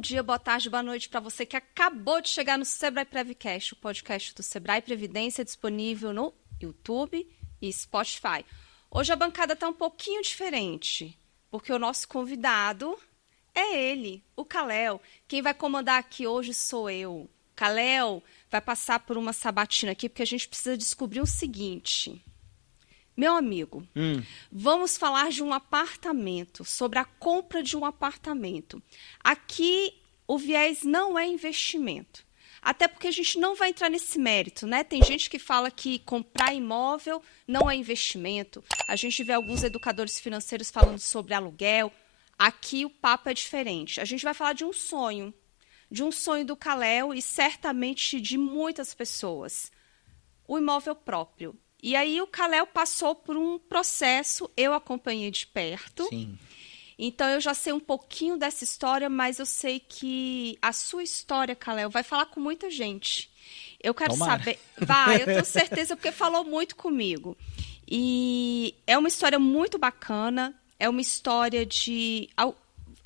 dia, boa tarde, boa noite para você que acabou de chegar no Sebrae Prevcast, o podcast do Sebrae Previdência, disponível no YouTube e Spotify. Hoje a bancada está um pouquinho diferente, porque o nosso convidado é ele, o Kalel. Quem vai comandar aqui hoje sou eu. Kalel vai passar por uma sabatina aqui, porque a gente precisa descobrir o seguinte. Meu amigo, vamos falar de um apartamento, sobre a compra de um apartamento. Aqui, o viés não é investimento. Até porque a gente não vai entrar nesse mérito, né? Tem gente que fala que comprar imóvel não é investimento. A gente vê alguns educadores financeiros falando sobre aluguel. Aqui o papo é diferente. A gente vai falar de um sonho do Kalel e certamente de muitas pessoas. O imóvel próprio. E aí o Kalel passou por um processo, eu acompanhei de perto. Sim. Então eu já sei um pouquinho dessa história, mas eu sei que a sua história, Kalel, vai falar com muita gente. Eu quero saber... Vai, eu tenho certeza, porque falou muito comigo. E é uma história muito bacana, é uma história de...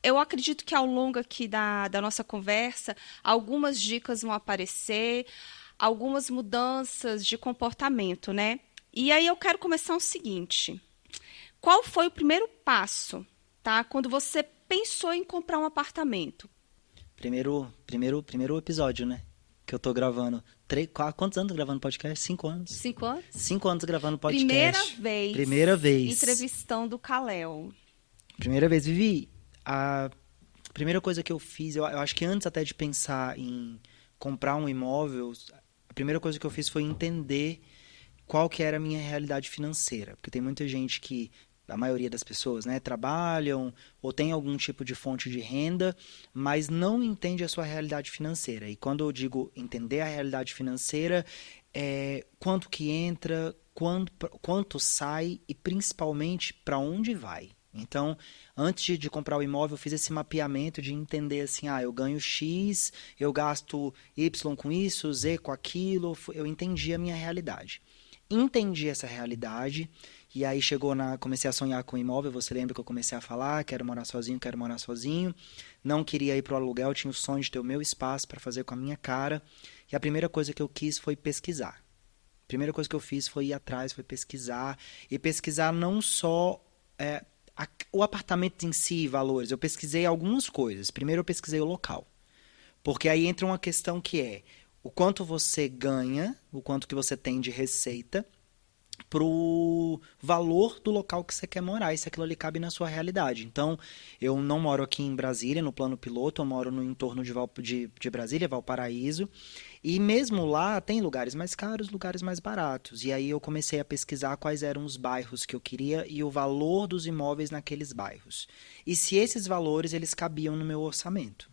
Eu acredito que ao longo aqui da nossa conversa, algumas dicas vão aparecer, algumas mudanças de comportamento, né? E aí eu quero começar o seguinte. Qual foi o primeiro passo, tá? Quando você pensou em comprar um apartamento? Primeiro episódio, né? Que eu tô gravando. Quantos anos gravando podcast? 5 anos. 5 anos? 5 anos gravando podcast. Primeira vez. Entrevistando o Kalel. Primeira vez. Vivi, a primeira coisa que eu fiz, eu acho que antes até de pensar em comprar um imóvel, a primeira coisa que eu fiz foi entender qual que era a minha realidade financeira. Porque tem muita gente que, a maioria das pessoas, né, trabalham ou tem algum tipo de fonte de renda, mas não entende a sua realidade financeira. E quando eu digo entender a realidade financeira, é quanto que entra, quanto sai e principalmente para onde vai. Então, antes de comprar o imóvel, eu fiz esse mapeamento de entender assim, eu ganho X, eu gasto Y com isso, Z com aquilo, eu entendi a minha realidade. Entendi essa realidade, e aí comecei a sonhar com o imóvel. Você lembra que eu comecei a falar, quero morar sozinho, não queria ir para o aluguel, eu tinha o sonho de ter o meu espaço para fazer com a minha cara, e a primeira coisa que eu quis foi pesquisar. A primeira coisa que eu fiz foi ir atrás, foi pesquisar, e pesquisar não só o apartamento em si, valores, eu pesquisei algumas coisas. Primeiro eu pesquisei o local, porque aí entra uma questão que é o quanto você ganha, o quanto que você tem de receita pro valor do local que você quer morar, e se aquilo ali cabe na sua realidade. Então, eu não moro aqui em Brasília, no plano piloto, eu moro no entorno de Brasília, Valparaíso, e mesmo lá tem lugares mais caros, lugares mais baratos. E aí eu comecei a pesquisar quais eram os bairros que eu queria e o valor dos imóveis naqueles bairros. E se esses valores eles cabiam no meu orçamento.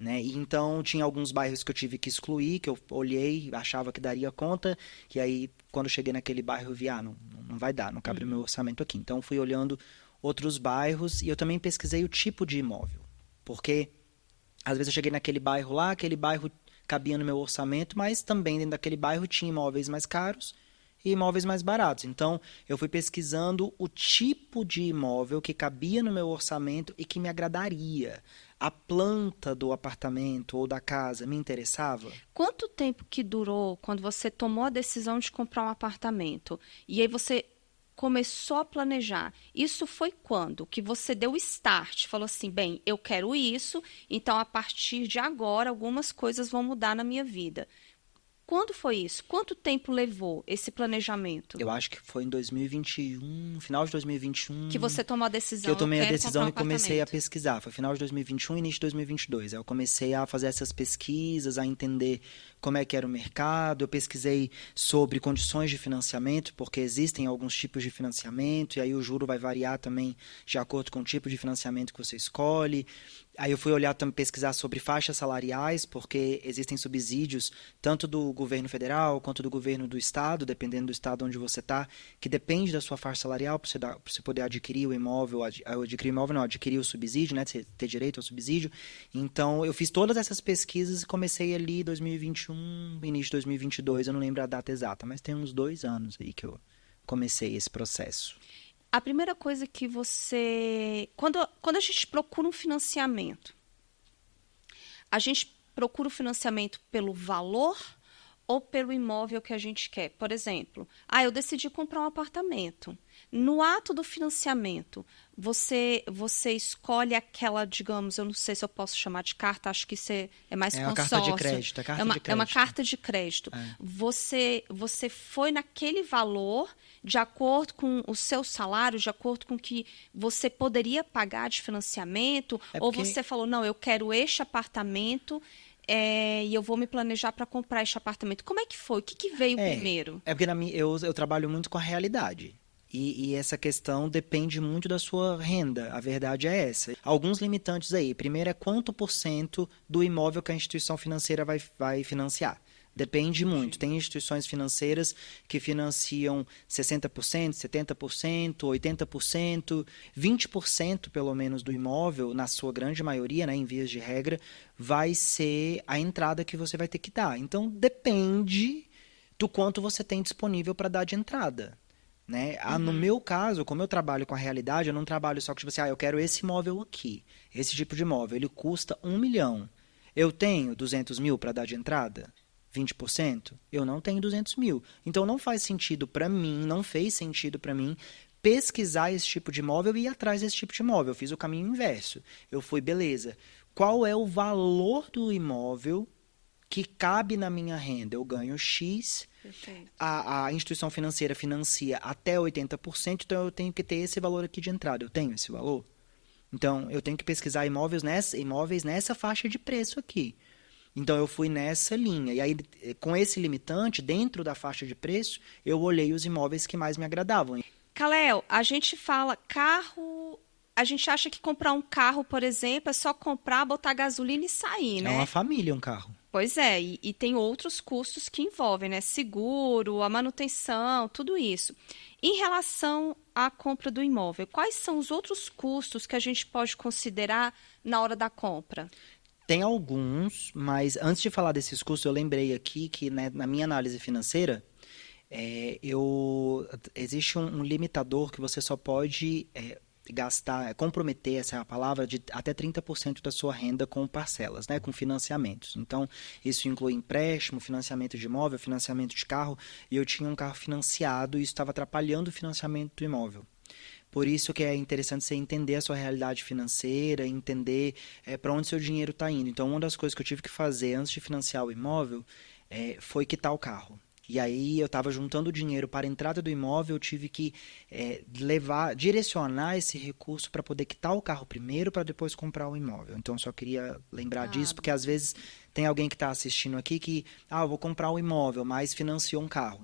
Né? E então tinha alguns bairros que eu tive que excluir, que eu olhei, achava que daria conta, e aí quando eu cheguei naquele bairro eu vi, não vai dar, não cabe no meu orçamento aqui. Então fui olhando outros bairros e eu também pesquisei o tipo de imóvel, porque às vezes eu cheguei naquele bairro lá, aquele bairro cabia no meu orçamento, mas também dentro daquele bairro tinha imóveis mais caros e imóveis mais baratos. Então eu fui pesquisando o tipo de imóvel que cabia no meu orçamento e que me agradaria. A planta do apartamento ou da casa me interessava? Quanto tempo que durou quando você tomou a decisão de comprar um apartamento? E aí você começou a planejar. Isso foi quando? Que você deu o start, falou assim, bem, eu quero isso, então a partir de agora algumas coisas vão mudar na minha vida. Quando foi isso? Quanto tempo levou esse planejamento? Eu acho que foi em 2021, final de 2021... Que você tomou a decisão. Que eu tomei a decisão e comecei a pesquisar. Foi final de 2021 e início de 2022. Aí eu comecei a fazer essas pesquisas, a entender como é que era o mercado. Eu pesquisei sobre condições de financiamento, porque existem alguns tipos de financiamento, e aí o juro vai variar também de acordo com o tipo de financiamento que você escolhe. Aí eu fui olhar também, pesquisar sobre faixas salariais, porque existem subsídios tanto do governo federal quanto do governo do estado, dependendo do estado onde você está, que depende da sua faixa salarial para você poder adquirir o imóvel, adquirir o subsídio, né, ter direito ao subsídio. Então eu fiz todas essas pesquisas e comecei ali em 2021, início de 2022, eu não lembro a data exata, mas tem uns 2 anos aí que eu comecei esse processo. A primeira coisa que você... Quando a gente procura um financiamento, A gente procura o financiamento pelo valor ou pelo imóvel que a gente quer? Por exemplo, eu decidi comprar um apartamento. No ato do financiamento, você escolhe aquela, digamos, eu não sei se eu posso chamar de carta, acho que isso é mais É uma consórcio. carta de crédito, É uma carta de crédito. É. Você foi naquele valor de acordo com o seu salário, de acordo com o que você poderia pagar de financiamento, ou você falou, não, eu quero este apartamento e eu vou me planejar para comprar este apartamento. Como é que foi? O que veio primeiro? É porque eu trabalho muito com a realidade. E essa questão depende muito da sua renda. A verdade é essa. Alguns limitantes aí. Primeiro é quanto por cento do imóvel que a instituição financeira vai financiar. Depende muito. Tem instituições financeiras que financiam 60%, 70%, 80%, 20% pelo menos do imóvel, na sua grande maioria, né, em vias de regra, vai ser a entrada que você vai ter que dar. Então, depende do quanto você tem disponível para dar de entrada. Né? No meu caso, como eu trabalho com a realidade, eu não trabalho só com, tipo assim, eu quero esse imóvel aqui. Esse tipo de imóvel, ele custa 1 milhão. Eu tenho 200 mil para dar de entrada? 20%? Eu não tenho 200 mil. Então, não faz sentido para mim, não fez sentido para mim pesquisar esse tipo de imóvel e ir atrás desse tipo de imóvel. Eu fiz o caminho inverso. Eu fui, beleza, qual é o valor do imóvel que cabe na minha renda? Eu ganho X, a instituição financeira financia até 80%, então eu tenho que ter esse valor aqui de entrada. Eu tenho esse valor? Então, eu tenho que pesquisar imóveis nessa faixa de preço aqui. Então, eu fui nessa linha. E aí, com esse limitante, dentro da faixa de preço, eu olhei os imóveis que mais me agradavam. Kalel, a gente fala carro... A gente acha que comprar um carro, por exemplo, é só comprar, botar gasolina e sair, né? É uma família um carro. Pois é, e tem outros custos que envolvem, né? Seguro, a manutenção, tudo isso. Em relação à compra do imóvel, quais são os outros custos que a gente pode considerar na hora da compra? Tem alguns, mas antes de falar desses custos, eu lembrei aqui que, né, na minha análise financeira, existe um limitador que você só pode gastar, comprometer, essa é a palavra, de até 30% da sua renda com parcelas, né, com financiamentos. Então, isso inclui empréstimo, financiamento de imóvel, financiamento de carro, e eu tinha um carro financiado e isso estava atrapalhando o financiamento do imóvel. Por isso que é interessante você entender a sua realidade financeira, entender para onde seu dinheiro está indo. Então, uma das coisas que eu tive que fazer antes de financiar o imóvel foi quitar o carro. E aí eu estava juntando dinheiro para a entrada do imóvel, eu tive que direcionar esse recurso para poder quitar o carro primeiro, para depois comprar o imóvel. Então, eu só queria lembrar disso, porque às vezes tem alguém que está assistindo aqui que, eu vou comprar um imóvel, mas financiou um carro.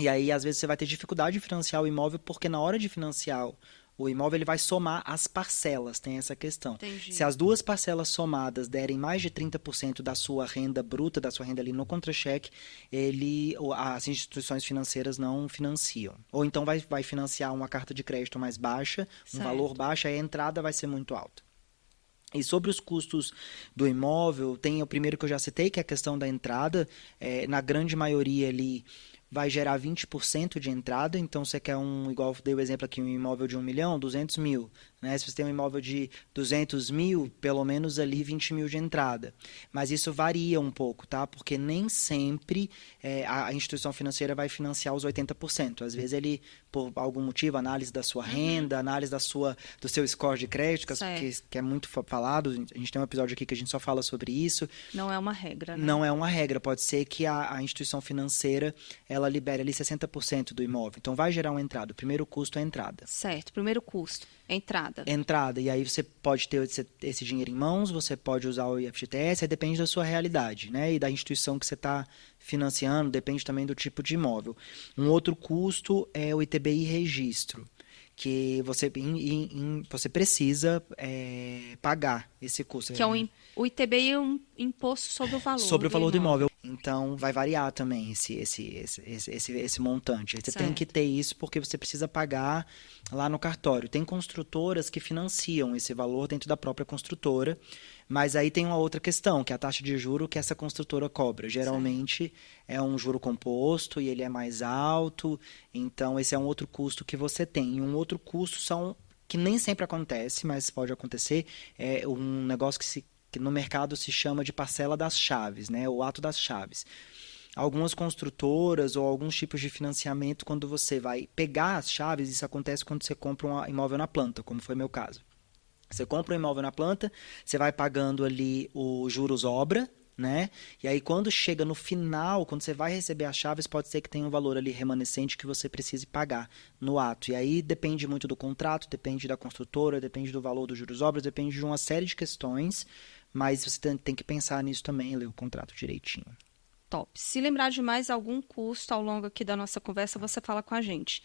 E aí, às vezes, você vai ter dificuldade de financiar o imóvel, porque na hora de financiar o imóvel, ele vai somar as parcelas, tem essa questão. Entendi. Se as duas parcelas somadas derem mais de 30% da sua renda bruta, da sua renda ali no contra-cheque, as instituições financeiras não financiam. Ou então vai financiar uma carta de crédito mais baixa, um valor baixo, aí a entrada vai ser muito alta. E sobre os custos do imóvel, tem o primeiro que eu já citei, que é a questão da entrada. Na grande maioria ali, vai gerar 20% de entrada, então você quer igual eu dei o exemplo aqui, um imóvel de 1 milhão, 200 mil, né? Se você tem um imóvel de 200 mil, pelo menos ali 20 mil de entrada. Mas isso varia um pouco, tá? Porque nem sempre a instituição financeira vai financiar os 80%. Às vezes ele, por algum motivo, análise da sua renda, análise do seu score de crédito, que é muito falado, a gente tem um episódio aqui que a gente só fala sobre isso. Não é uma regra, né? Não é uma regra, pode ser que a instituição financeira, ela libere ali 60% do imóvel. Então, vai gerar uma entrada. O primeiro custo é a entrada. Certo, primeiro custo, entrada. Entrada, e aí você pode ter esse dinheiro em mãos, você pode usar o IFGTS, aí depende da sua realidade, né? E da instituição que você está financiando, depende também do tipo de imóvel. Um outro custo é o ITBI registro, que você precisa pagar esse custo. Que o ITBI é um imposto sobre o valor sobre o valor do imóvel. Então, vai variar também esse montante. Você tem que ter isso porque você precisa pagar lá no cartório. Tem construtoras que financiam esse valor dentro da própria construtora, mas aí tem uma outra questão, que é a taxa de juro que essa construtora cobra. Geralmente é um juro composto e ele é mais alto, então esse é um outro custo que você tem. E um outro custo que nem sempre acontece, mas pode acontecer, é um negócio que no mercado se chama de parcela das chaves, né? O ato das chaves. Algumas construtoras ou alguns tipos de financiamento, quando você vai pegar as chaves, isso acontece quando você compra um imóvel na planta, como foi meu caso. Você compra um imóvel na planta, você vai pagando ali o juros obra, né? E aí quando chega no final, quando você vai receber as chaves, pode ser que tenha um valor ali remanescente que você precise pagar no ato. E aí depende muito do contrato, depende da construtora, depende do valor dos juros obras, depende de uma série de questões, mas você tem que pensar nisso também, ler o contrato direitinho. Top. Se lembrar de mais algum custo ao longo aqui da nossa conversa, você fala com a gente.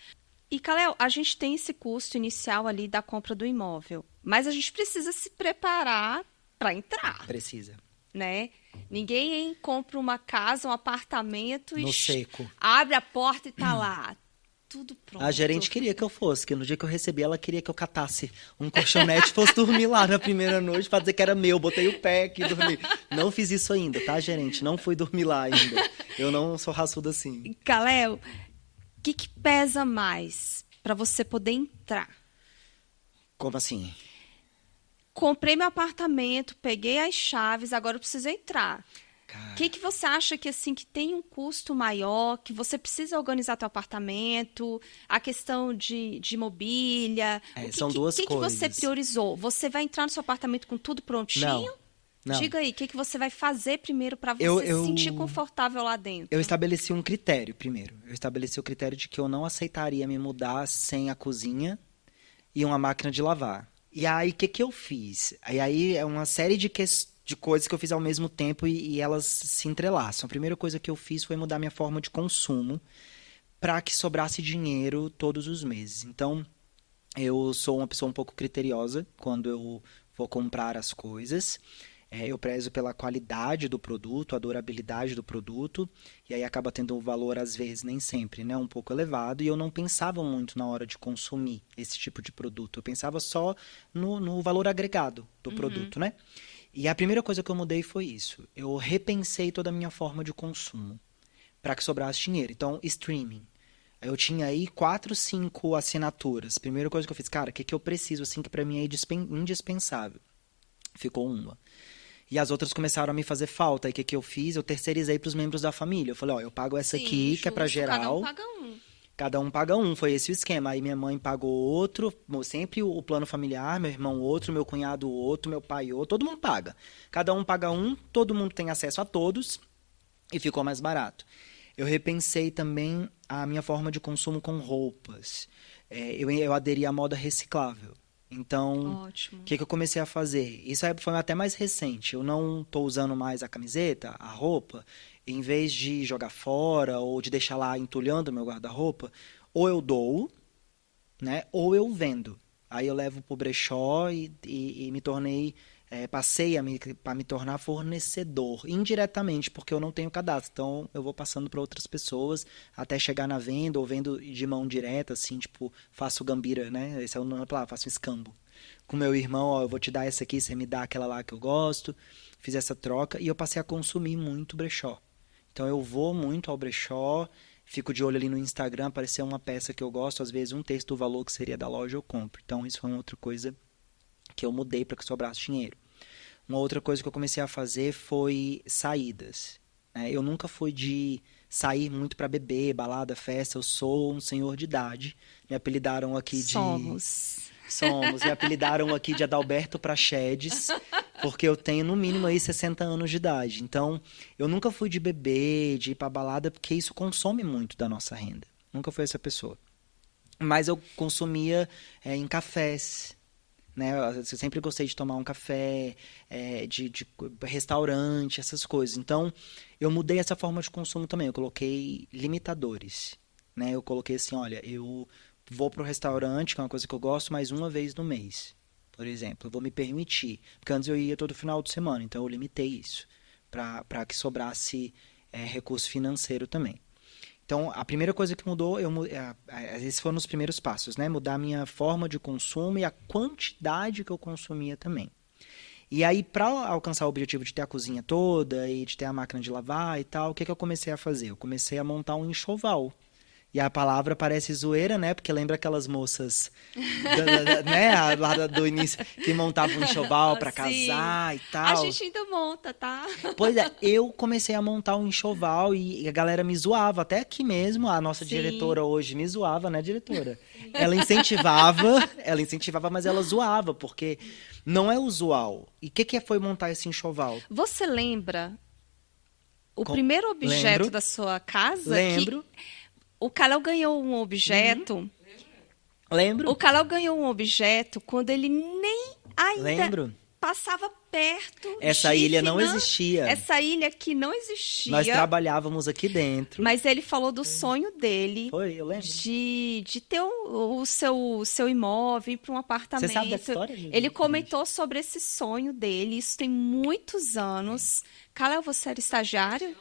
E, Kalel, a gente tem esse custo inicial ali da compra do imóvel, mas a gente precisa se preparar para entrar. Precisa. Né? Ninguém compra uma casa, um apartamento no seco. Abre a porta e tá lá. Tudo pronto. A gerente queria que eu fosse, que no dia que eu recebi, ela queria que eu catasse um colchonete e fosse dormir lá na primeira noite pra dizer que era meu. Botei o pé aqui e dormi. Não fiz isso ainda, tá, gerente? Não fui dormir lá ainda. Eu não sou raçuda assim. Kalel, o que pesa mais pra você poder entrar? Como assim? Comprei meu apartamento, peguei as chaves, agora eu preciso entrar. O que você acha que assim que tem um custo maior, que você precisa organizar teu apartamento, a questão de mobília? São duas coisas. O que você priorizou? Você vai entrar no seu apartamento com tudo prontinho? Não. Diga aí, o que você vai fazer primeiro para você se sentir confortável lá dentro? Eu estabeleci um critério primeiro. Eu estabeleci o critério de que eu não aceitaria me mudar sem a cozinha e uma máquina de lavar. E aí, o que eu fiz? E aí, é uma série de coisas que eu fiz ao mesmo tempo e elas se entrelaçam. A primeira coisa que eu fiz foi mudar minha forma de consumo para que sobrasse dinheiro todos os meses. Então, eu sou uma pessoa um pouco criteriosa quando eu vou comprar as coisas. Eu prezo pela qualidade do produto, a durabilidade do produto, e aí acaba tendo um valor, às vezes, nem sempre, né, um pouco elevado, e eu não pensava muito na hora de consumir esse tipo de produto. Eu pensava só no valor agregado do produto, né? E a primeira coisa que eu mudei foi isso. Eu repensei toda a minha forma de consumo para que sobrasse dinheiro. Então, streaming. Eu tinha aí 4, 5 assinaturas. Primeira coisa que eu fiz, cara, o que eu preciso, assim, que para mim é indispensável? Ficou uma. E as outras começaram a me fazer falta. E o que eu fiz? Eu terceirizei para os membros da família. Eu falei, ó, eu pago essa aqui, justo, que é para geral. Cada um paga um, foi esse o esquema. Aí minha mãe pagou outro, sempre o plano familiar, meu irmão outro, meu cunhado outro, meu pai outro, todo mundo paga. Cada um paga um, todo mundo tem acesso a todos e ficou mais barato. Eu repensei também a minha forma de consumo com roupas. Eu aderi à moda reciclável. Então, o que eu comecei a fazer? Isso foi até mais recente. Eu não estou usando mais a camiseta, a roupa. Em vez de jogar fora ou de deixar lá entulhando meu guarda-roupa, ou eu dou, né, ou eu vendo. Aí eu levo pro brechó e me tornei, passei para me tornar fornecedor, indiretamente, porque eu não tenho cadastro. Então, eu vou passando para outras pessoas até chegar na venda, ou vendo de mão direta, assim, tipo, faço gambira, né? Esse é o nome da palavra, faço um escambo. Com meu irmão, ó, eu vou te dar essa aqui, você me dá aquela lá que eu gosto. Fiz essa troca e eu passei a consumir muito brechó. Então, eu vou muito ao brechó, fico de olho ali no Instagram, apareceu uma peça que eu gosto, às vezes um terço do valor que seria da loja eu compro. Então, isso foi uma outra coisa que eu mudei para que sobrasse dinheiro. Uma outra coisa que eu comecei a fazer foi saídas. Eu nunca fui de sair muito para beber, balada, festa. Eu sou um senhor de idade. Me apelidaram aqui de... Somos. Me apelidaram aqui de Adalberto Praxedes, porque eu tenho no mínimo aí 60 anos de idade. Então, eu nunca fui de beber, de ir pra balada, porque isso consome muito da nossa renda. Nunca fui essa pessoa. Mas eu consumia em cafés, né? Eu sempre gostei de tomar um café, de restaurante, essas coisas. Então, eu mudei essa forma de consumo também. Eu coloquei limitadores, né? Eu coloquei assim, olha, eu vou pro restaurante, que é uma coisa que eu gosto, mais uma vez no mês, por exemplo. Eu vou me permitir. Porque antes eu ia todo final de semana, então eu limitei isso para que sobrasse recurso financeiro também. Então, a primeira coisa que mudou, esses foram os primeiros passos, né? Mudar a minha forma de consumo e a quantidade que eu consumia também. E aí, para alcançar o objetivo de ter a cozinha toda e de ter a máquina de lavar e tal, o que eu comecei a fazer? Eu comecei a montar um enxoval. E a palavra parece zoeira, né? Porque lembra aquelas moças, né? Lá do início, que montavam um enxoval pra casar e A tal. gente ainda monta, tá? Pois é, eu comecei a montar um enxoval e a galera me zoava. Até aqui mesmo, a nossa Sim. diretora hoje me zoava, né, diretora? Ela incentivava, mas ela zoava, porque não é usual. E o que foi montar esse enxoval? Você lembra o Com- primeiro objeto Lembro. da sua casa? Lembro. Que o Kalel ganhou um objeto. Lembro. O Kalel ganhou um objeto quando ele nem ainda Lembro. passava perto Essa de ilha não existia. Essa ilha que não existia. Nós trabalhávamos aqui dentro. Mas ele falou do sonho dele Foi, eu lembro. de ter o seu imóvel, ir para um apartamento. Você sabe dessa história? Ele comentou sobre esse sonho dele, isso tem muitos anos. Kalel, você era estagiário?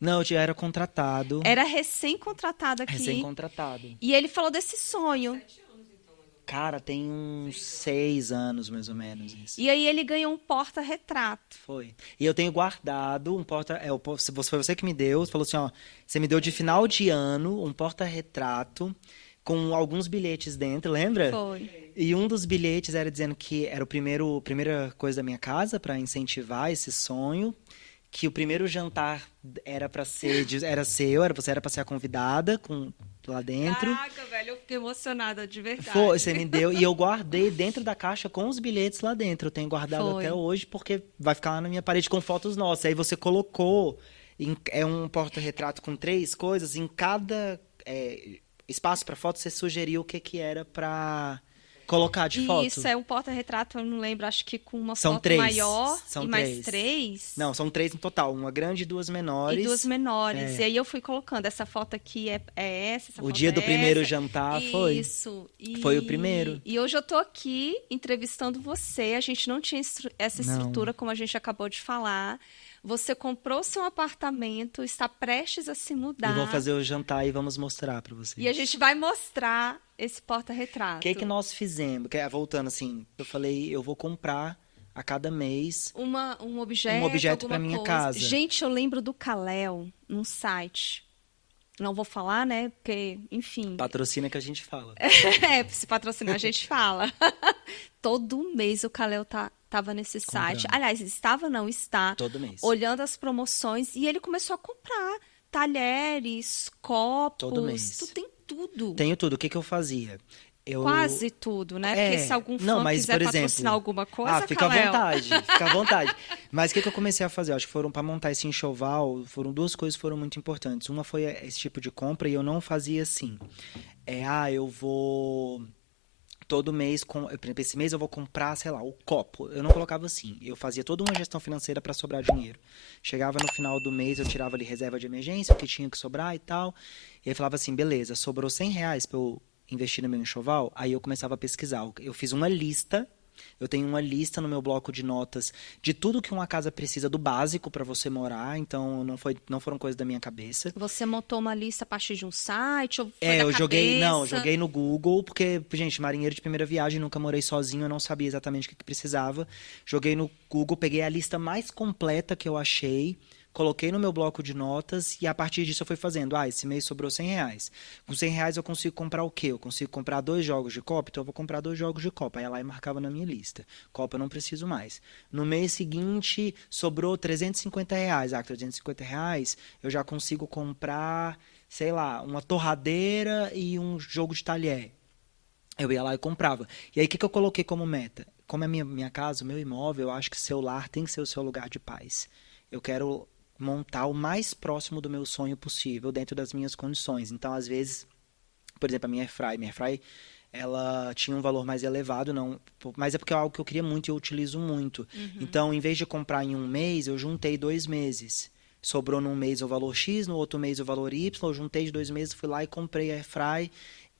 Não, eu já era contratado. Era recém-contratado aqui. Recém-contratado. E ele falou desse sonho. Cara, tem uns 6 anos, mais ou menos, isso. E aí ele ganhou um porta-retrato. Foi. E eu tenho guardado foi você que me deu, você falou assim, ó, você me deu de final de ano um porta-retrato com alguns bilhetes dentro, lembra? Foi. E um dos bilhetes era dizendo que era a primeira coisa da minha casa para incentivar esse sonho, que o primeiro jantar era para ser você era para ser a convidada lá dentro. Caraca, velho, eu fiquei emocionada, de verdade. Foi, você me deu. E eu guardei dentro da caixa com os bilhetes lá dentro. Eu tenho guardado Foi. até hoje, porque vai ficar lá na minha parede com fotos nossas. Aí você colocou. É um porta-retrato com 3 coisas. Em cada espaço para foto, você sugeriu o que era para colocar de foto. Isso, é um porta-retrato, eu não lembro, acho que com uma São foto 3. maior São e 3. mais 3. Não, são 3 no total. Uma grande e 2 menores. E 2 menores. É. E aí eu fui colocando, essa foto aqui é essa O foto dia é do primeiro essa. jantar foi. Isso. Foi o primeiro. E hoje eu tô aqui entrevistando você. A gente não tinha essa Não. estrutura, como a gente acabou de falar. Você comprou seu apartamento, está prestes a se mudar. E vou fazer o jantar e vamos mostrar para vocês. E a gente vai mostrar esse porta-retrato. O que nós fizemos? Voltando assim, eu falei, eu vou comprar a cada mês Um objeto para minha coisa. casa. Gente, eu lembro do Kalel num site. Não vou falar, né? Porque, enfim. Patrocina que a gente fala. Se patrocinar, a gente fala. Todo mês o Kalel tava nesse site. Comprando. Aliás, estava, não está. Todo mês. Olhando as promoções. E ele começou a comprar talheres, copos. Todo mês. Tu tem tudo. Tenho tudo. O que eu fazia? Quase tudo, né? Porque se algum fã mas, quiser por exemplo, patrocinar alguma coisa, fica à Kalel. vontade, fica à vontade. Mas o que eu comecei a fazer? Eu acho que para montar esse enxoval, foram 2 coisas que foram muito importantes. Uma foi esse tipo de compra e eu não fazia assim. Eu vou todo mês, por exemplo, esse mês eu vou comprar, sei lá, o copo. Eu não colocava assim. Eu fazia toda uma gestão financeira para sobrar dinheiro. Chegava no final do mês, eu tirava ali reserva de emergência, o que tinha que sobrar e tal. E aí falava assim, beleza, sobrou R$100 para eu investir no meu enxoval. Aí eu começava a pesquisar. Eu fiz uma lista. Eu tenho uma lista no meu bloco de notas de tudo que uma casa precisa do básico para você morar. Então, não foram coisas da minha cabeça. Você montou uma lista a partir de um site? Ou foi da eu joguei cabeça? no Google, porque, gente, marinheiro de primeira viagem, nunca morei sozinho, eu não sabia exatamente o que precisava. Joguei no Google, peguei a lista mais completa que eu achei, coloquei no meu bloco de notas e a partir disso eu fui fazendo. Esse mês sobrou R$100. Com R$100 eu consigo comprar o quê? Eu consigo comprar 2 jogos de Copa, então eu vou comprar 2 jogos de Copa. Aí lá e marcava na minha lista. Copa eu não preciso mais. No mês seguinte sobrou R$350. R$350 eu já consigo comprar, sei lá, uma torradeira e um jogo de talher. Eu ia lá e comprava. E aí o que eu coloquei como meta? Como é minha casa, o meu imóvel, eu acho que seu lar tem que ser o seu lugar de paz. Eu quero montar o mais próximo do meu sonho possível dentro das minhas condições. Então, às vezes, por exemplo, a minha airfry, ela tinha um valor mais elevado, não, mas é porque é algo que eu queria muito e eu utilizo muito. Então, em vez de comprar em um mês, eu juntei 2 meses. Sobrou num mês o valor X, no outro mês o valor Y, eu juntei de 2 meses, fui lá e comprei a airfry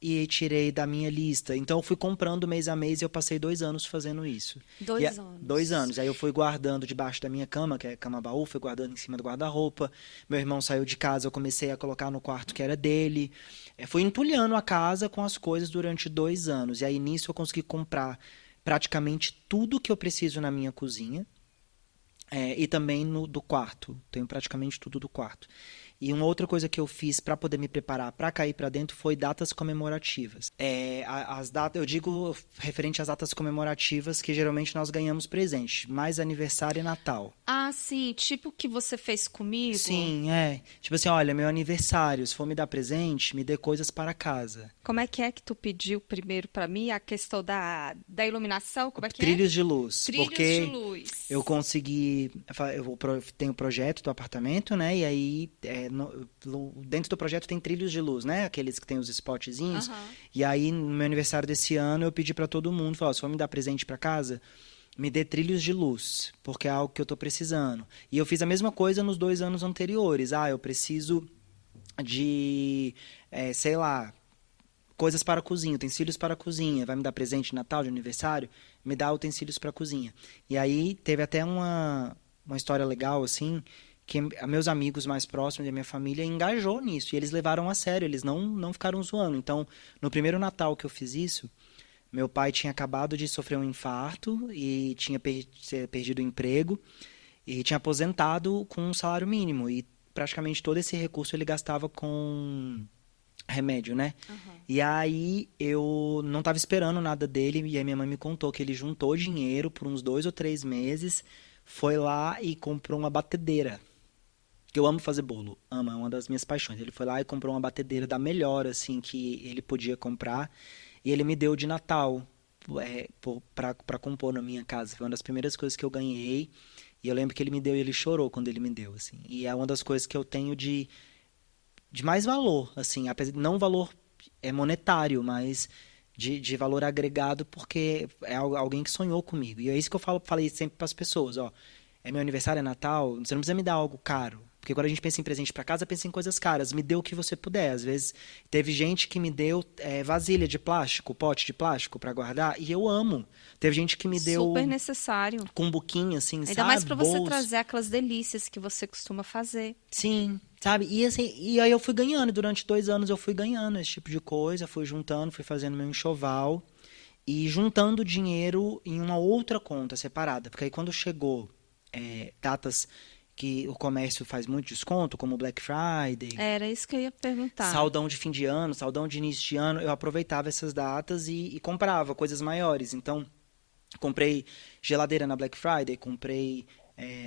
e tirei da minha lista. Então, eu fui comprando mês a mês e eu passei 2 anos fazendo isso. 2 anos. 2 anos. Aí eu fui guardando debaixo da minha cama, que é cama-baú, fui guardando em cima do guarda-roupa. Meu irmão saiu de casa, eu comecei a colocar no quarto que era dele. Fui entulhando a casa com as coisas durante 2 anos. E aí, nisso, eu consegui comprar praticamente tudo que eu preciso na minha cozinha. E também do quarto. Tenho praticamente tudo do quarto. E uma outra coisa que eu fiz para poder me preparar para cair para dentro foi datas comemorativas. As datas, eu digo referente às datas comemorativas que geralmente nós ganhamos presente, mais aniversário e Natal. Ah, sim, tipo o que você fez comigo? Sim, tipo assim, olha, meu aniversário, se for me dar presente, me dê coisas para casa. Como é que tu pediu primeiro para mim a questão da iluminação? Como é que Trilhos de luz. Trilhos Porque de luz. eu consegui. Tenho o projeto do apartamento, né? E aí, dentro do projeto tem trilhos de luz, né? Aqueles que tem os spotzinhos. Aham. E aí, no meu aniversário desse ano, eu pedi para todo mundo: falei, ó, se for me dar presente para casa, me dê trilhos de luz, porque é algo que eu tô precisando. E eu fiz a mesma coisa nos 2 anos anteriores. Eu preciso de, sei lá, coisas para a cozinha, utensílios para a cozinha. Vai me dar presente de Natal, de aniversário? Me dá utensílios para a cozinha. E aí teve até uma história legal, assim, que meus amigos mais próximos da minha família engajou nisso. E eles levaram a sério, eles não ficaram zoando. Então, no primeiro Natal que eu fiz isso, meu pai tinha acabado de sofrer um infarto e tinha perdido o emprego e tinha aposentado com um salário mínimo. E praticamente todo esse recurso ele gastava com remédio, né? Aham. E aí eu não estava esperando nada dele e aí minha mãe me contou que ele juntou dinheiro por uns 2 ou 3 meses, foi lá e comprou uma batedeira. Que eu amo fazer bolo, é uma das minhas paixões. Ele foi lá e comprou uma batedeira da melhor, assim, que ele podia comprar. E ele me deu de Natal, pra compor na minha casa. Foi uma das primeiras coisas que eu ganhei. E eu lembro que ele me deu e ele chorou quando ele me deu, assim. E é uma das coisas que eu tenho de mais valor, assim, não valor monetário, mas de valor agregado, porque é alguém que sonhou comigo. E é isso que eu falei sempre para as pessoas, ó, é meu aniversário, é Natal, você não precisa me dar algo caro. Porque quando a gente pensa em presente para casa, pensa em coisas caras. Me dê o que você puder. Às vezes, teve gente que me deu vasilha de plástico, pote de plástico para guardar, e eu amo. Teve gente que me deu Super necessário. cumbuquinho, assim, Ainda sabe? mais para você Bolsa. trazer aquelas delícias que você costuma fazer. Sim, sabe? E assim, e aí eu fui ganhando, durante 2 anos eu fui ganhando esse tipo de coisa, fui juntando, fui fazendo meu enxoval e juntando dinheiro em uma outra conta separada. Porque aí quando chegou datas que o comércio faz muito desconto, como Black Friday, Era isso que eu ia perguntar. saldão de fim de ano, saldão de início de ano, eu aproveitava essas datas e comprava coisas maiores. Então, comprei geladeira na Black Friday, comprei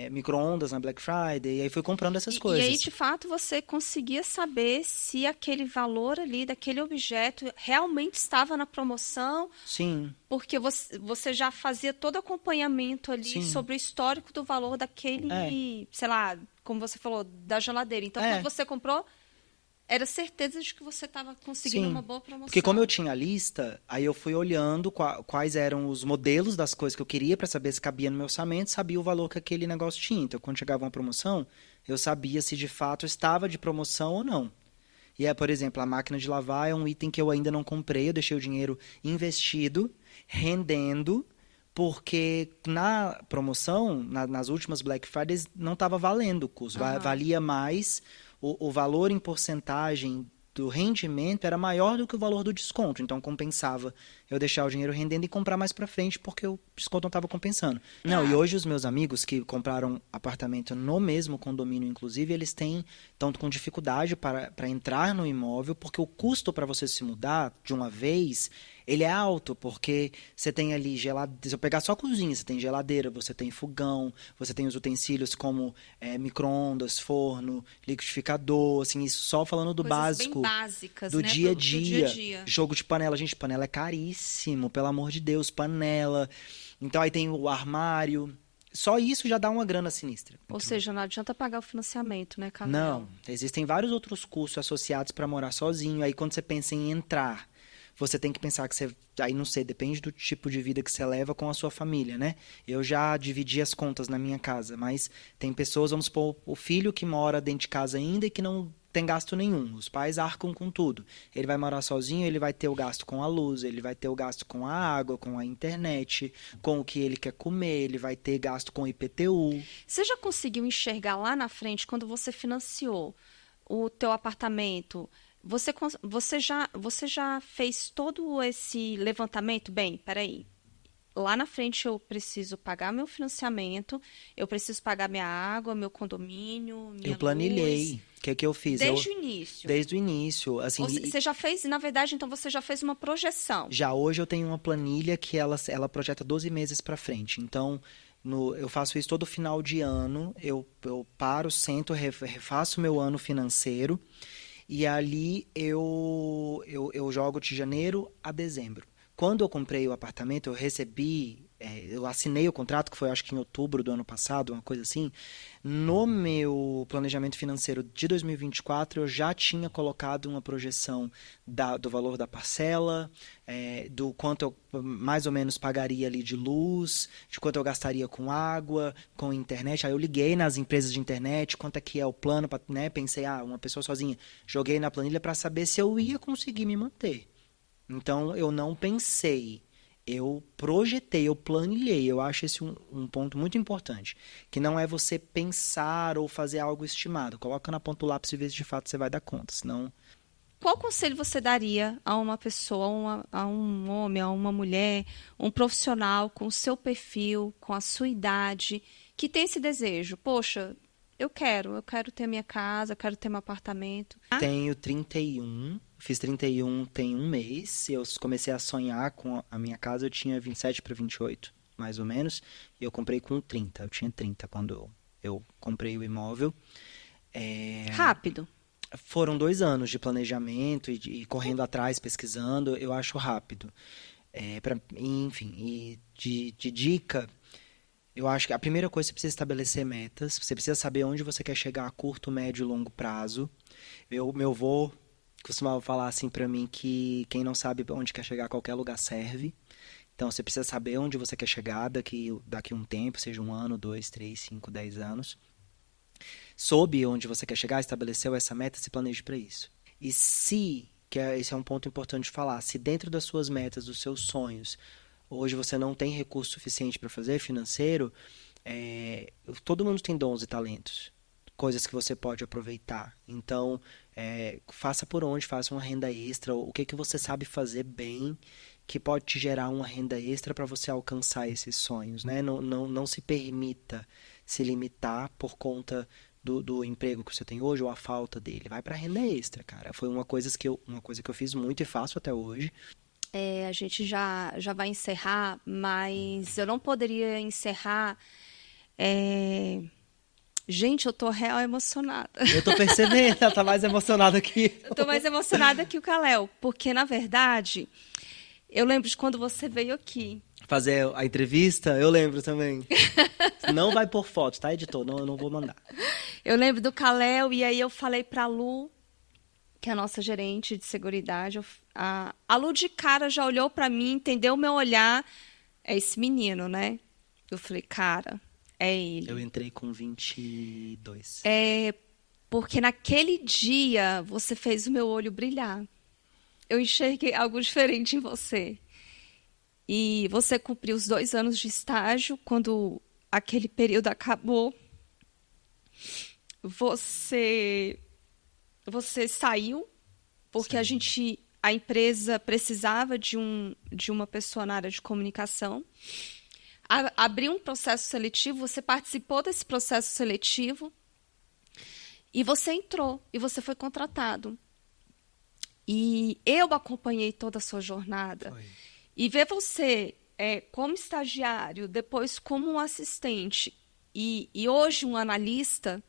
micro-ondas na Black Friday, e aí fui comprando essas coisas. E aí, de fato, você conseguia saber se aquele valor ali, daquele objeto, realmente estava na promoção, Sim, porque você já fazia todo acompanhamento ali Sim. sobre o histórico do valor daquele, sei lá, como você falou, da geladeira. Então, quando você comprou, era certeza de que você estava conseguindo Sim, uma boa promoção. porque como eu tinha a lista, aí eu fui olhando quais eram os modelos das coisas que eu queria para saber se cabia no meu orçamento, sabia o valor que aquele negócio tinha. Então, quando chegava uma promoção, eu sabia se de fato estava de promoção ou não. E por exemplo, a máquina de lavar é um item que eu ainda não comprei, eu deixei o dinheiro investido, rendendo, porque na promoção, nas últimas Black Fridays, não estava valendo o custo, valia mais, o valor em porcentagem do rendimento era maior do que o valor do desconto, então compensava eu deixar o dinheiro rendendo e comprar mais para frente, porque o desconto não estava compensando. Não, e hoje os meus amigos que compraram apartamento no mesmo condomínio, inclusive, eles estão com dificuldade para entrar no imóvel, porque o custo para você se mudar de uma vez, ele é alto, porque você tem ali geladeira, se eu pegar só a cozinha, você tem geladeira, você tem fogão, você tem os utensílios como micro-ondas, forno, liquidificador, assim, isso só falando do Coisas básico, bem básicas, do né? dia a Do dia a dia. dia. Jogo de panela, gente, panela é caríssimo, pelo amor de Deus, panela. Então aí tem o armário. Só isso já dá uma grana sinistra. Ou seja, não adianta pagar o financiamento, né, Carol? Não, existem vários outros custos associados para morar sozinho. Aí quando você pensa em entrar, você tem que pensar que você, aí não sei, depende do tipo de vida que você leva com a sua família, né? Eu já dividi as contas na minha casa, mas tem pessoas, vamos supor, o filho que mora dentro de casa ainda e que não tem gasto nenhum. Os pais arcam com tudo. Ele vai morar sozinho, ele vai ter o gasto com a luz, ele vai ter o gasto com a água, com a internet, com o que ele quer comer, ele vai ter gasto com o IPTU. Você já conseguiu enxergar lá na frente, quando você financiou o teu apartamento, você já fez todo esse levantamento? Bem, peraí. Lá na frente eu preciso pagar meu financiamento, eu preciso pagar minha água, meu condomínio, minha Eu planilhei. luz. que eu fiz? Desde o início. Desde o início. Assim, Você já fez, na verdade, então você já fez uma projeção. Já hoje eu tenho uma planilha que ela projeta 12 meses para frente. Então, eu faço isso todo final de ano. Eu paro, sento, refaço meu ano financeiro. E ali eu jogo de janeiro a dezembro. Quando eu comprei o apartamento, eu recebi... eu assinei o contrato, que foi acho que em outubro do ano passado, uma coisa assim. No meu planejamento financeiro de 2024, eu já tinha colocado uma projeção do valor da parcela, do quanto eu mais ou menos pagaria ali de luz, de quanto eu gastaria com água, com internet. Aí eu liguei nas empresas de internet, quanto é que é o plano, né? Pensei, uma pessoa sozinha. Joguei na planilha para saber se eu ia conseguir me manter. Então, eu não pensei, eu projetei, eu planilhei. Eu acho esse um ponto muito importante, que não é você pensar ou fazer algo estimado. Coloca na ponta do lápis e vê se de fato você vai dar conta, senão... Qual conselho você daria a uma pessoa, a um homem, a uma mulher, um profissional com o seu perfil, com a sua idade, que tem esse desejo? Poxa, eu quero ter minha casa, eu quero ter meu apartamento. Tenho 31, fiz 31 tem um mês. Eu comecei a sonhar com a minha casa, eu tinha 27 para 28, mais ou menos. E eu comprei com 30, eu tinha 30 quando eu comprei o imóvel. Rápido. Foram 2 anos de planejamento e correndo atrás, pesquisando, eu acho rápido. Enfim, e de dica, eu acho que a primeira coisa, você precisa estabelecer metas, você precisa saber onde você quer chegar a curto, médio e longo prazo. Meu avô costumava falar assim pra mim que quem não sabe onde quer chegar, qualquer lugar serve. Então, você precisa saber onde você quer chegar daqui um tempo, seja 1 ano, 2, 3, 5, 10 anos. Soube onde você quer chegar, estabeleceu essa meta, se planeje para isso. E esse é um ponto importante de falar, se dentro das suas metas, dos seus sonhos, hoje você não tem recurso suficiente para fazer financeiro, todo mundo tem dons e talentos, coisas que você pode aproveitar. Então, faça por onde, faça uma renda extra, o que você sabe fazer bem, que pode te gerar uma renda extra para você alcançar esses sonhos, né? Não se permita se limitar por conta do emprego que você tem hoje ou a falta dele. Vai para renda extra, cara. Foi uma coisa que eu fiz muito e faço até hoje. A gente já vai encerrar, mas eu não poderia encerrar. Gente, eu tô real emocionada. Eu tô percebendo, ela tá mais emocionada que eu tô mais emocionada que o Kalel, porque, na verdade, eu lembro de quando você veio aqui. Fazer a entrevista, eu lembro também. Não vai por foto, tá, editor? Não, eu não vou mandar. Eu lembro do Kalel, e aí eu falei pra Lu, que é a nossa gerente de seguridade, a Lu de cara já olhou pra mim, entendeu o meu olhar, é esse menino, né? Eu falei, cara, é ele. Eu entrei com 22. Porque naquele dia você fez o meu olho brilhar. Eu enxerguei algo diferente em você. E você cumpriu os 2 anos de estágio, quando aquele período acabou. Você saiu, porque Sim. a empresa precisava de uma pessoa na área de comunicação. Abriu um processo seletivo, você participou desse processo seletivo e você entrou, e você foi contratado. E eu acompanhei toda a sua jornada. Foi. E ver você como estagiário, depois como um assistente e hoje um analista,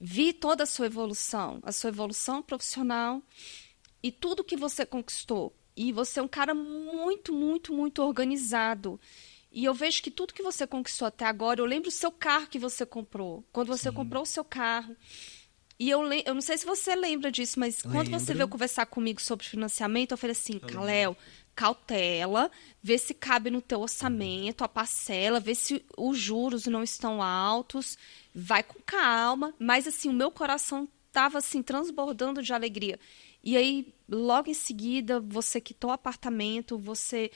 vi toda a sua evolução profissional e tudo que você conquistou. E você é um cara muito, muito, muito organizado. E eu vejo que tudo que você conquistou até agora, eu lembro o seu carro que você comprou. Quando você Sim. comprou o seu carro. E eu não sei se você lembra disso, mas quando você veio conversar comigo sobre financiamento, eu falei assim, Kalel, cautela, vê se cabe no teu orçamento, a parcela, vê se os juros não estão altos, vai com calma. Mas, assim, o meu coração estava, assim, transbordando de alegria. E aí, logo em seguida, você quitou o apartamento, você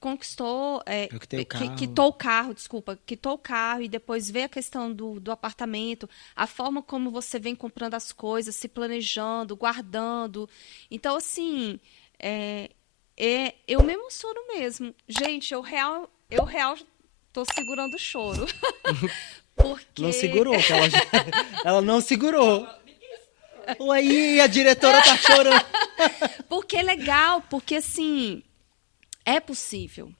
conquistou... Eu quitei o carro. Quitou o carro e depois veio a questão do apartamento, a forma como você vem comprando as coisas, se planejando, guardando. Então, assim... eu me emociono mesmo. Gente, eu real tô segurando o choro. Porque... Não segurou, ela não segurou. Aí, a diretora tá chorando. Porque é legal, porque assim, é possível.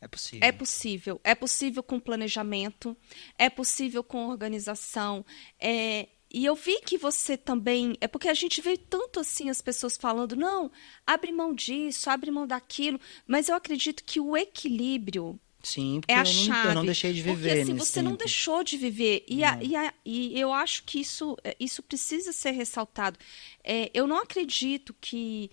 É possível. É possível. É possível com planejamento, é possível com organização. E eu vi que você também... É porque a gente vê tanto assim as pessoas falando, não, abre mão disso, abre mão daquilo. Mas eu acredito que o equilíbrio Sim, porque é a eu chave. não deixei de viver porque assim, nesse você não tempo. deixou de viver. E eu acho que isso precisa ser ressaltado. Eu não acredito que...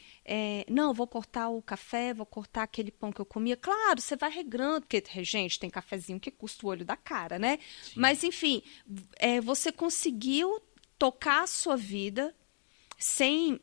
não, vou cortar o café, vou cortar aquele pão que eu comia. Claro, você vai regrando, porque, gente, tem cafezinho que custa o olho da cara, né? Sim. Mas, enfim, você conseguiu tocar a sua vida sem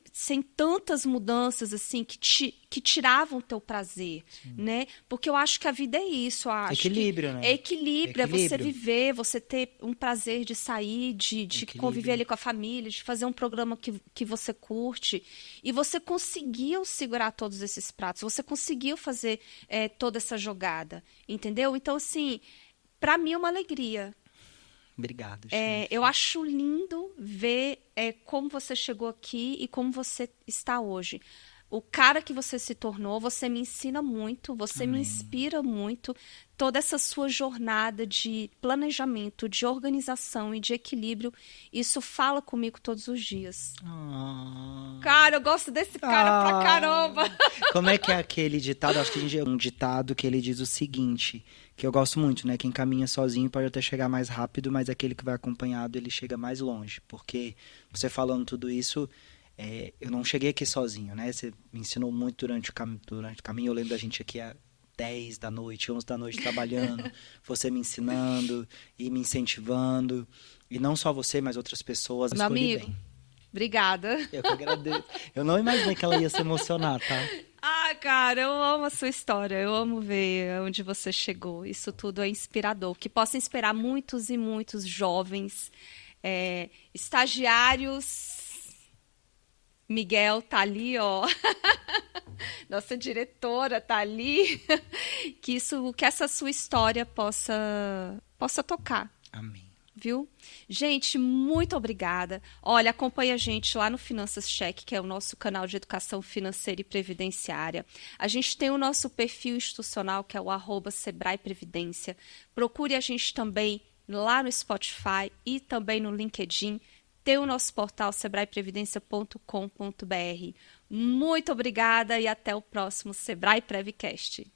tantas mudanças assim que tiravam o teu prazer, né? Porque eu acho que a vida é isso, eu acho Equilíbrio, né? É equilíbrio, é você Equilíbrio. viver, você ter um prazer de sair, de Equilíbrio. conviver ali com a família, de fazer um programa que você curte. E você conseguiu segurar todos esses pratos, você conseguiu fazer toda essa jogada, entendeu? Então, assim, para mim é uma alegria. Obrigado, chefe. Eu acho lindo ver como você chegou aqui e como você está hoje. O cara que você se tornou, você me ensina muito, você me Amém. inspira muito. Toda essa sua jornada de planejamento, de organização e de equilíbrio, isso fala comigo todos os dias. Cara, eu gosto desse cara pra caramba. Como é que é aquele ditado? Acho que a gente é um ditado que ele diz o seguinte, que eu gosto muito, né? Quem caminha sozinho pode até chegar mais rápido, mas aquele que vai acompanhado, ele chega mais longe. Porque você falando tudo isso, eu não cheguei aqui sozinho, né? Você me ensinou muito durante o caminho. Eu lembro da gente aqui às 10 da noite, 11 da noite trabalhando, você me ensinando e me incentivando. E não só você, mas outras pessoas. Meu amigo, obrigada. Eu que agradeço. Eu não imaginei que ela ia se emocionar, tá? Cara, eu amo a sua história, eu amo ver onde você chegou. Isso tudo é inspirador. Que possa inspirar muitos e muitos jovens, estagiários. Miguel tá ali, ó. Nossa diretora tá ali. Que essa sua história possa tocar. Amém. Viu? Gente, muito obrigada. Olha, acompanha a gente lá no Finanças Check, que é o nosso canal de educação financeira e previdenciária. A gente tem o nosso perfil institucional, que é o @Sebrae Previdência. Procure a gente também lá no Spotify e também no LinkedIn. Tem o nosso portal sebraeprevidencia.com.br. Muito obrigada e até o próximo Sebrae Prevcast.